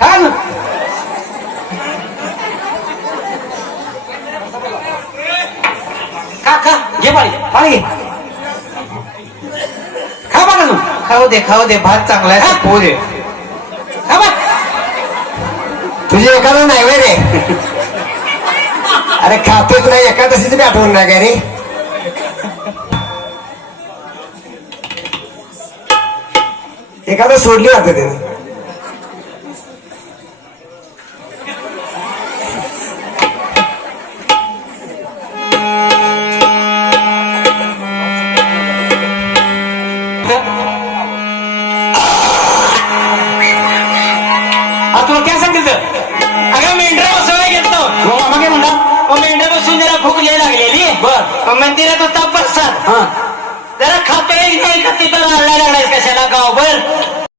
खा ना. खा खा घे पाळी पाळी घे. खा बघा ना. खाऊ दे भात चांगला आहे पोळ दे. खा बघ. तुझी एखादा नाही वय रे. अरे खातोच नाही एका तशीच बी आठवण नाही काय रे. एखादं सोडली वाटतं त्याने. तुला काय सांगितलं. अगं मेंढरा बसवाय घेतो. मामा काय म्हणला. मेंढरा बसून जरा भूक लय लागलेली. बर. मंदिरात होता प्रसाद. हा जरा खातोय नाही का तिथं लागलाय कशाला गावभर.